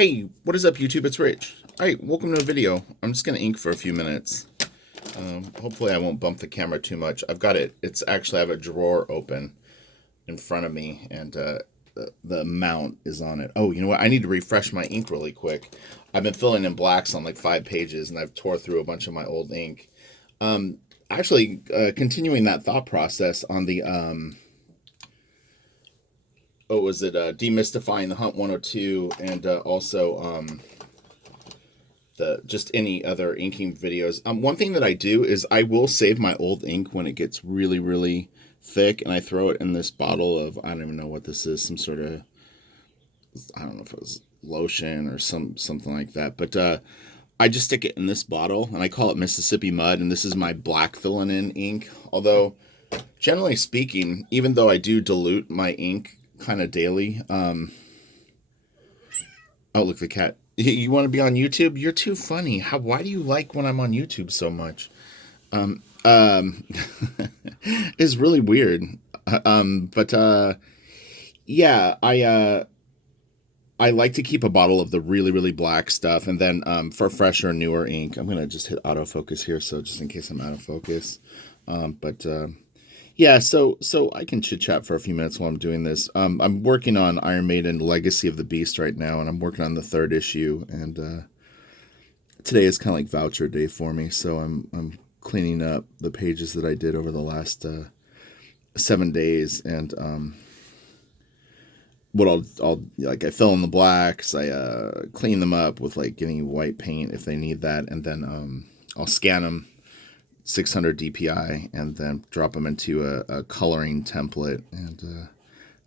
Hey, what is up, YouTube? It's Rich. Alright, welcome to a video. I'm just going to ink for a few minutes. Hopefully I won't bump the camera too much. I've got it. It's actually, I have a drawer open in front of me, and the mount is on it. Oh, you know what? I need to refresh my ink really quick. I've been filling in blacks on like 5 pages, and I've tore through a bunch of my old ink. Continuing that thought process on the demystifying the Hunt 102, and also the just any other inking videos. One thing that I do is I will save my old ink when it gets really thick, and I throw it in this bottle of, I don't even know what this is, some sort of, I don't know if it was lotion or something like that, but I just stick it in this bottle, and I call it Mississippi Mud, and this is my black filling in ink. Although generally speaking, even though I do dilute my ink kind of daily, oh, look, the cat. You want to be on YouTube? You're too funny. Why do you like when I'm on YouTube so much? It's really weird. Yeah, I like to keep a bottle of the really black stuff, and then for fresher, newer ink, I'm gonna just hit autofocus here, so just in case I'm out of focus. Yeah, so I can chit chat for a few minutes while I'm doing this. I'm working on Iron Maiden Legacy of the Beast right now, and I'm working on the 3rd issue. And today is kind of like voucher day for me, so I'm cleaning up the pages that I did over the last 7 days. And what I'll like, I fill in the blacks, I clean them up with like getting white paint if they need that, and then I'll scan them 600 DPI and then drop them into a coloring template and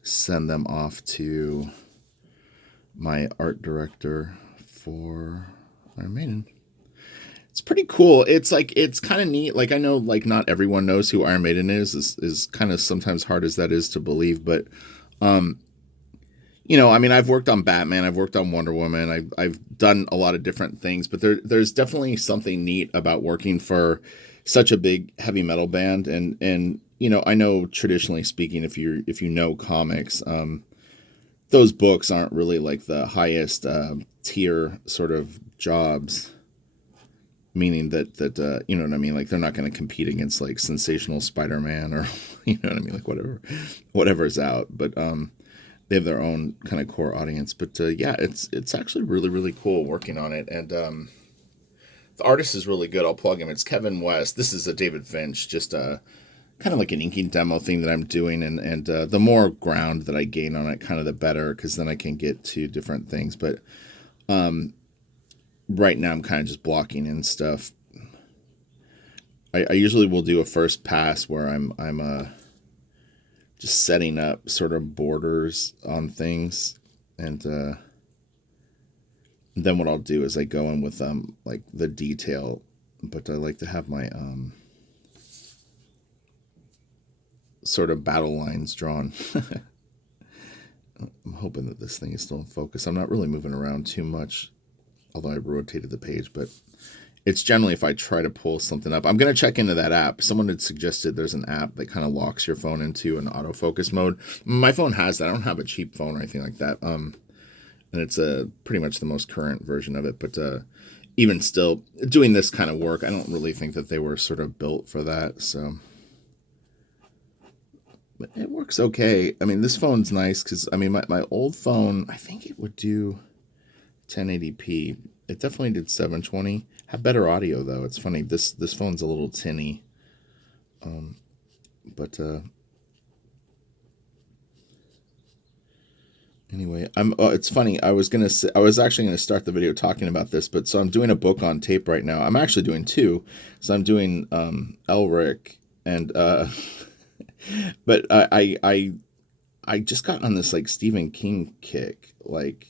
send them off to my art director for Iron Maiden. It's pretty cool. It's kind of neat. Like, I know like not everyone knows who Iron Maiden is kind of sometimes hard as that is to believe, but you know, I mean, I've worked on Batman, I've worked on Wonder Woman, I've done a lot of different things, but there's definitely something neat about working for such a big heavy metal band. And you know, I know traditionally speaking, if you know comics, those books aren't really like the highest tier sort of jobs, meaning that you know what I mean, like they're not going to compete against like Sensational Spider-Man or you know what I mean, like whatever's out, but they have their own kind of core audience. But yeah, it's actually really cool working on it. And the artist is really good. I'll plug him. It's Kevin West. This is a David Finch, just kind of like an inking demo thing that I'm doing. And the more ground that I gain on it, kind of the better, because then I can get to different things. But right now I'm kind of just blocking in stuff. I usually will do a first pass where I'm just setting up sort of borders on things, and then what I'll do is I go in with like the detail, but I like to have my sort of battle lines drawn. I'm hoping that this thing is still in focus. I'm not really moving around too much, although I rotated the page, but it's generally if I try to pull something up. I'm going to check into that app. Someone had suggested there's an app that kind of locks your phone into an autofocus mode. My phone has that. I don't have a cheap phone or anything like that. And it's pretty much the most current version of it. But even still, doing this kind of work, I don't really think that they were sort of built for that. So, but it works okay. I mean, this phone's nice because, I mean, my old phone, I think it would do 1080p. It definitely did 720. Have better audio though. It's funny. This phone's a little tinny. But anyway, it's funny. I was actually gonna start the video talking about this, but so I'm doing a book on tape right now. I'm actually doing 2. So I'm doing Elric and but I just got on this like Stephen King kick. Like,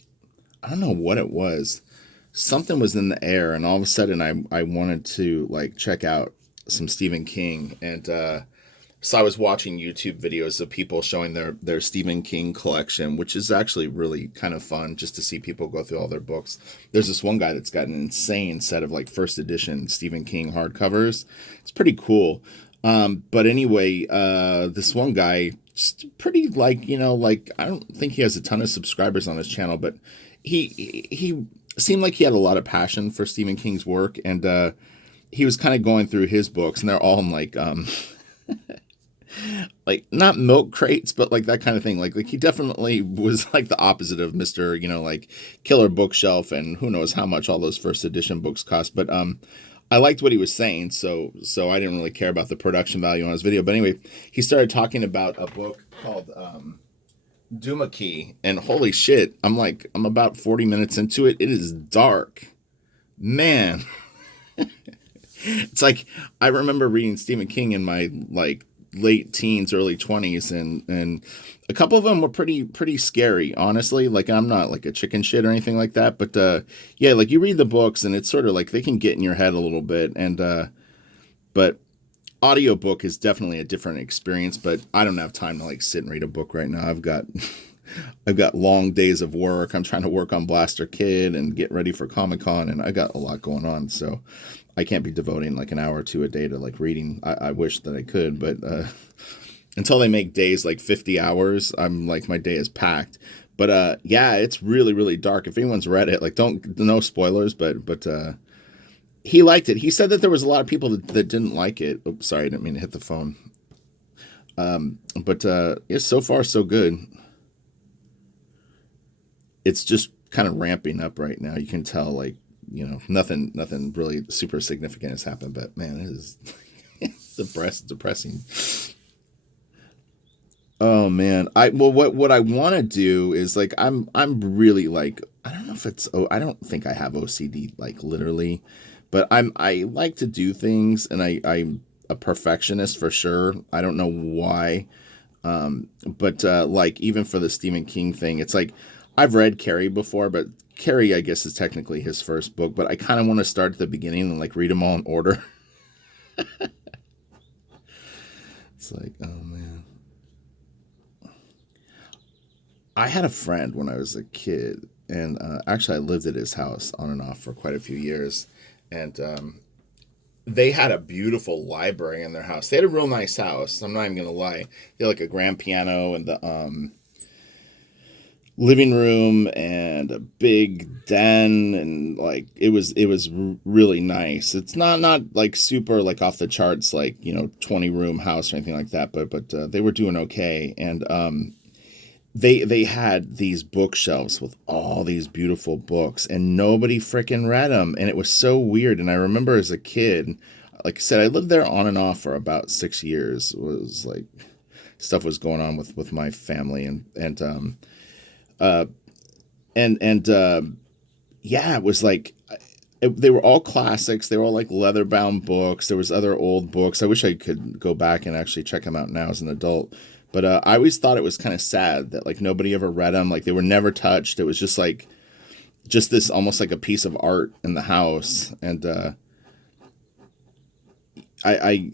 I don't know what it was. Something was in the air, and all of a sudden I wanted to like check out some Stephen King. And so I was watching YouTube videos of people showing their Stephen King collection, which is actually really kind of fun just to see people go through all their books. There's this one guy that's got an insane set of like first edition Stephen King hardcovers. It's pretty cool. But anyway, this one guy, just pretty like, you know, like I don't think he has a ton of subscribers on his channel, but he seemed like he had a lot of passion for Stephen King's work, and he was kind of going through his books, and they're all in like not milk crates, but like that kind of thing. Like he definitely was like the opposite of Mister, like Killer Bookshelf, and who knows how much all those first edition books cost. But I liked what he was saying, so I didn't really care about the production value on his video. But anyway, he started talking about a book called Duma Key, and holy shit, I'm about 40 minutes into it. It is dark, man. It's like I remember reading Stephen King in my like late teens, early 20s, and a couple of them were pretty scary, honestly. Like I'm not like a chicken shit or anything like that, but yeah, like you read the books and it's sort of like they can get in your head a little bit, and but audiobook is definitely a different experience. But I don't have time to like sit and read a book right now. I've got I've got long days of work. I'm trying to work on Blaster Kid and get ready for Comic-Con, and I got a lot going on, so I can't be devoting like an hour or two a day to like reading. I wish that I could, but until they make days like 50 hours, I'm like my day is packed. But yeah, it's really really dark. If anyone's read it, like don't no spoilers, but he liked it. He said that there was a lot of people that didn't like it. Oops, sorry, I didn't mean to hit the phone. But it's so far so good. It's just kind of ramping up right now. You can tell like nothing really super significant has happened, but man, it is depressing. Oh man, what I want to do is like I'm really like I don't know if it's I don't think I have OCD like literally, but I like to do things, and I'm a perfectionist for sure. I don't know why, but like even for the Stephen King thing, it's like I've read Carrie before, but Carrie I guess is technically his first book, but I kind of want to start at the beginning and like read them all in order. It's like, oh man. I had a friend when I was a kid, and actually I lived at his house on and off for quite a few years, and they had a beautiful library in their house. They had a real nice house. I'm not even gonna lie. They had like a grand piano and the living room and a big den, and like it was really nice. It's not like super like off the charts like 20 room house or anything like that, but they were doing okay, and they had these bookshelves with all these beautiful books, and nobody freaking read them, and it was so weird. And I remember as a kid, like I said, I lived there on and off for about 6 years. It was like stuff was going on with my family, uh and yeah, it was like they were all classics. They were all like leather bound books. There was other old books. I wish I could go back and actually check them out now as an adult. But I always thought it was kind of sad that like nobody ever read them. Like they were never touched. It was just like just this almost like a piece of art in the house. And I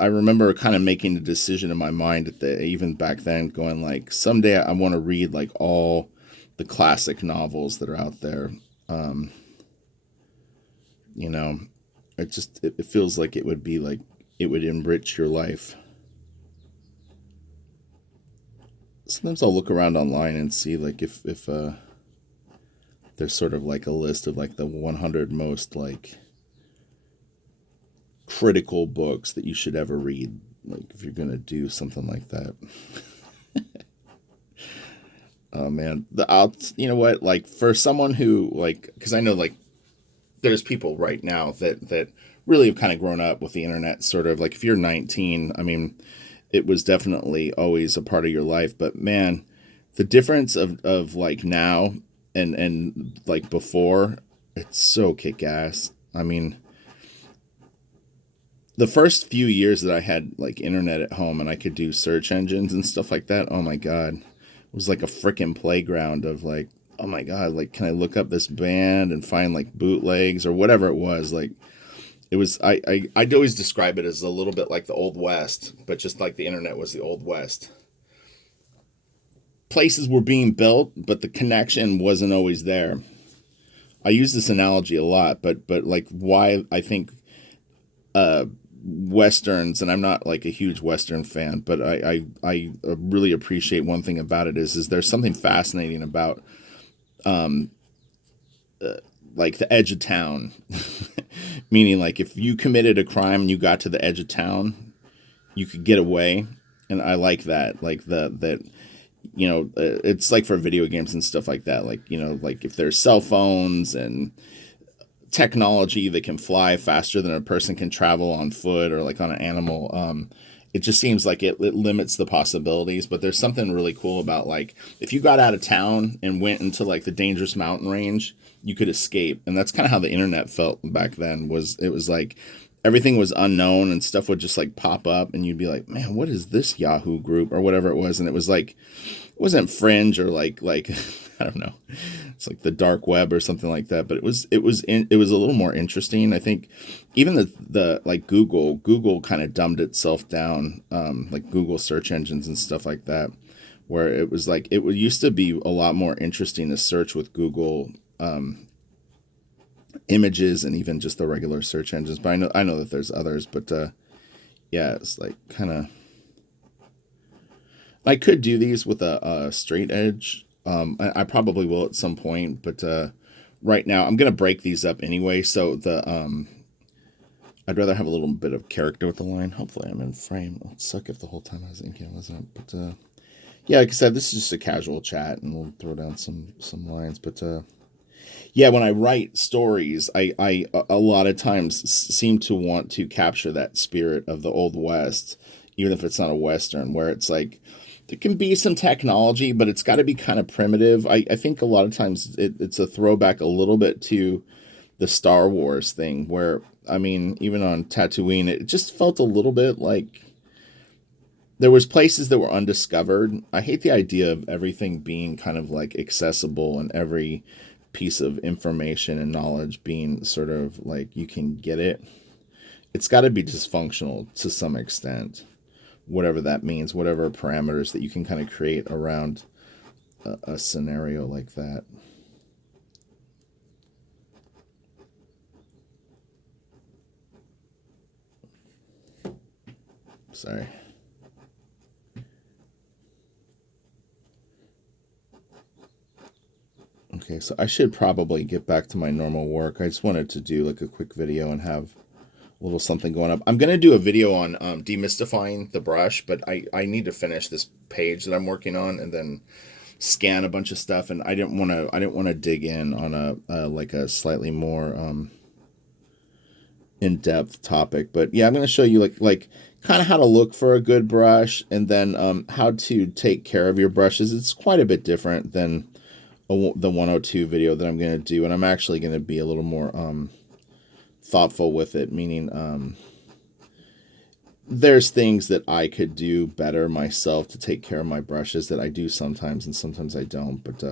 remember kind of making the decision in my mind at the even back then, going like someday I want to read like all the classic novels that are out there. Um, you know, it feels like it would be like it would enrich your life. Sometimes I'll look around online and see like if there's sort of like a list of like the 100 most like critical books that you should ever read, like if you're gonna do something like that. Oh man, you know what, like for someone who like, because I know like there's people right now that really have kind of grown up with the internet, sort of like if you're 19, I mean it was definitely always a part of your life, but man, the difference of like now and like before, it's so kick-ass. I mean, the first few years that I had like internet at home and I could do search engines and stuff like that, oh my god, it was like a freaking playground of like, oh my god, like can I look up this band and find like bootlegs or whatever it was. Like it was I'd always describe it as a little bit like the old west, but just like the internet was the old west. Places were being built, but the connection wasn't always there. I use this analogy a lot, but like why I think westerns, and I'm not like a huge western fan, but I really appreciate one thing about it is there's something fascinating about like the edge of town, meaning like if you committed a crime and you got to the edge of town, you could get away. And I like that, like that it's like for video games and stuff like that. Like, like if there's cell phones and technology that can fly faster than a person can travel on foot or like on an animal, it just seems like it limits the possibilities. But there's something really cool about, like, if you got out of town and went into like the dangerous mountain range, you could escape. And that's kind of how the internet felt back then. It was like everything was unknown and stuff would just like pop up and you'd be like, man, what is this Yahoo group or whatever it was? And it was like, it wasn't Fringe or like I don't know, it's like the dark web or something like that. But it was a little more interesting. I think even the like Google kind of dumbed itself down, like Google search engines and stuff like that, where it was like it used to be a lot more interesting to search with Google images and even just the regular search engines. But I know that there's others, but yeah, it's like kind of. I could do these with a straight edge. I probably will at some point, but right now I'm gonna break these up anyway. So I'd rather have a little bit of character with the line. Hopefully I'm in frame. It would suck if the whole time I was inking I wasn't. But yeah, like I said, this is just a casual chat, and we'll throw down some lines. But yeah, when I write stories, I a lot of times seem to want to capture that spirit of the Old West, even if it's not a Western, where it's like there can be some technology, but it's got to be kind of primitive. I think a lot of times it's a throwback a little bit to the Star Wars thing, where, I mean, even on Tatooine, it just felt a little bit like there was places that were undiscovered. I hate the idea of everything being kind of like accessible and every piece of information and knowledge being sort of like you can get it. It's got to be dysfunctional to some extent, whatever that means, whatever parameters that you can kind of create around a scenario like that. Sorry. Okay, so I should probably get back to my normal work. I just wanted to do like a quick video and have a little something going up. I'm going to do a video on demystifying the brush, but I need to finish this page that I'm working on and then scan a bunch of stuff. And I didn't want to dig in on a like a slightly more in-depth topic. But yeah, I'm going to show you like kind of how to look for a good brush, and then how to take care of your brushes. It's quite a bit different than the 102 video that I'm going to do, and I'm actually going to be a little more thoughtful with it, meaning there's things that I could do better myself to take care of my brushes that I do sometimes and sometimes I don't. But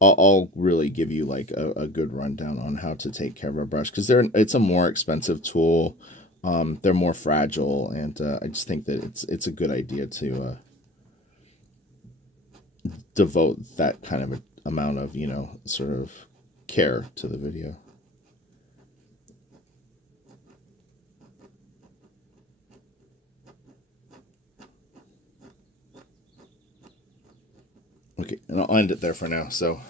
I'll really give you like a good rundown on how to take care of a brush, because it's a more expensive tool. They're more fragile, and I just think that it's a good idea to devote that kind of amount of, sort of care to the video. Okay, and I'll end it there for now. So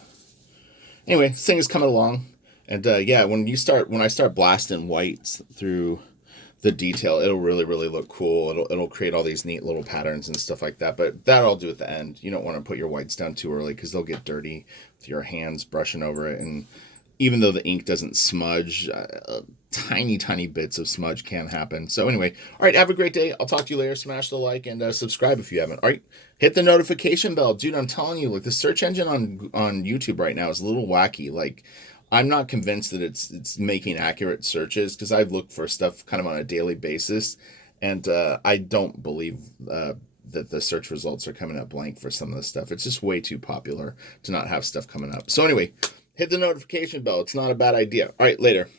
anyway, this thing is coming along, and yeah, when I start blasting whites through the detail, it'll really look cool. It'll create all these neat little patterns and stuff like that. But that I'll do at the end. You don't want to put your whites down too early, because they'll get dirty with your hands brushing over it. And even though the ink doesn't smudge, tiny bits of smudge can happen. So anyway, all right, have a great day. I'll talk to you later. Smash the like and subscribe if you haven't. All right, hit the notification bell, dude. I'm telling you, like, the search engine on YouTube right now is a little wacky. Like, I'm not convinced that it's making accurate searches, because I've looked for stuff kind of on a daily basis, and I don't believe that the search results are coming up blank for some of this stuff. It's just way too popular to not have stuff coming up. So anyway, hit the notification bell. It's not a bad idea. All right, later.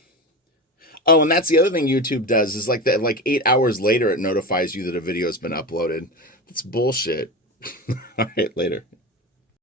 Oh, and that's the other thing YouTube does, is like that, like 8 hours later, it notifies you that a video has been uploaded. That's bullshit. All right, later.